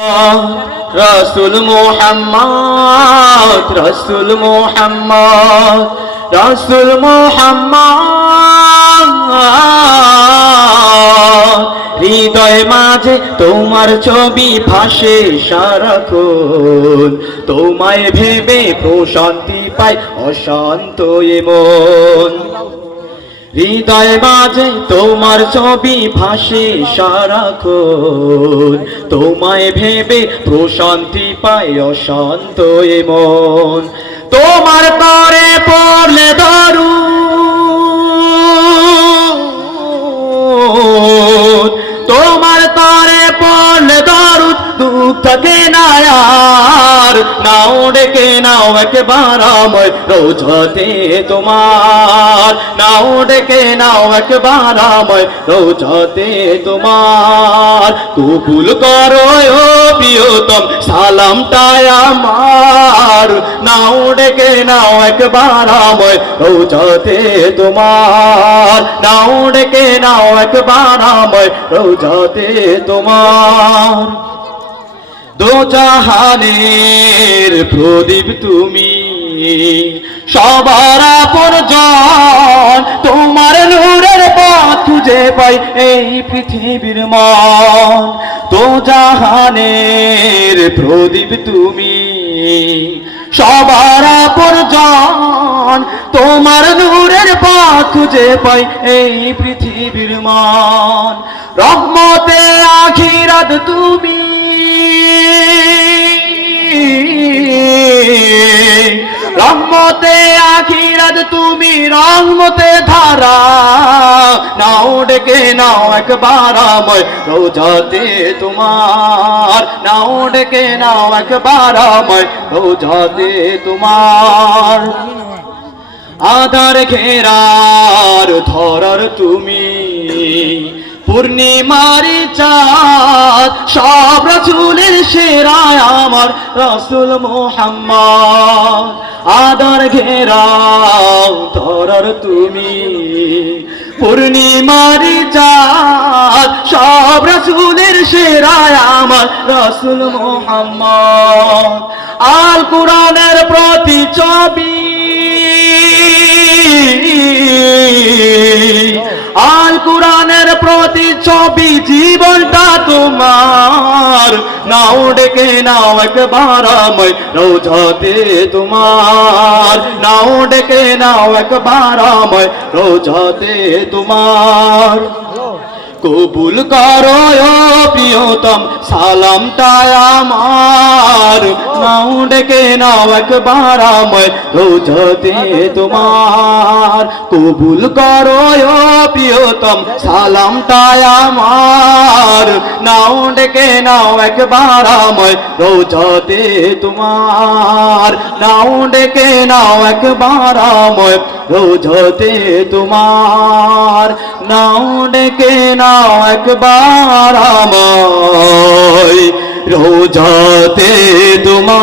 রসুল মুহাম্মদ, রসুল মুহাম্মদ, রসুল মুহাম্মদ। হৃদয় মাঝে তোমার ছবি ভাসে সারাক্ষণ, তোমায় ভেবে প্রশান্তি পায় অশান্ত এ মন। হৃদয় মাঝে তোমার ছবি ভাসে সারাক্ষণ, তোমায় ভেবে প্রশান্তি পায় অশান্ত এ মন। তোমার তরে পড়লে দরুদ, তোমার তরে পড়লে দরুদ, দুঃখ থাকে না আর। নাও ডেকে নাও একবার আমায় রোজাতে তোমার, নাও ডেকে নাও একবার আমায় রোজাতে তোমার। কবুল করো ও প্রিয়তম সালামটায় আমার, নাও ডেকে নাও একবার আমায় রোজাতে তোমার, নাও ডেকে নাও একবার আমায় রোজাতে তোমার। দো জাহানের প্রদীপ তুমি, সবার আপনজন, তোমার নূরের পথ খুঁজে পাই এই পৃথিবীর মন। দো জাহানের প্রদীপ তুমি, সবার আপনজন, তোমার নূরের পথ খুঁজে পাই এই পৃথিবীর মন। রহমতে আখিরাত তুমি, রহমতে আখিরাত তুমি, রহমতে ধারা। নাও ডেকে নাও একবার আমায় রোজাতে তোমার, নাও ডেকে নাও একবার আমায় রোজাতে তোমার। আধার ঘেরার ধরার তুমি, পূর্ণিমারি চাঁদ, সব রাসূলের সেরা আমার রাসূল মুহাম্মদ। আধার ঘেরাও ধরার তুমি, পূর্ণিমারি চাঁদ, সব রাসূলের সেরা আমার রাসূল মুহাম্মদ। আল কুরআনের প্রতি ছবি, আল কুরআনের প্রতি ছবি, জীবনটা তোমার। নাও ডেকে নাও একবার আমায় রোজাতে তোমার, নাও ডেকে নাও একবার আমায় রোজাতে তোমার। কবুল করো ও প্রিয়তম সালামটায় আমার, নাও ডেকে নাও একবার আমায় রোজাতে তোমার। কবুল করো ও প্রিয়তম সালামটায় আমার, নাও ডেকে নাও একবার আমায় রোজাতে তোমার, নাও ডেকে নাও একবার আমায় রোজাতে তোমার, নাও ডেকে নাও একবার আমায় রোজাতে তোমার।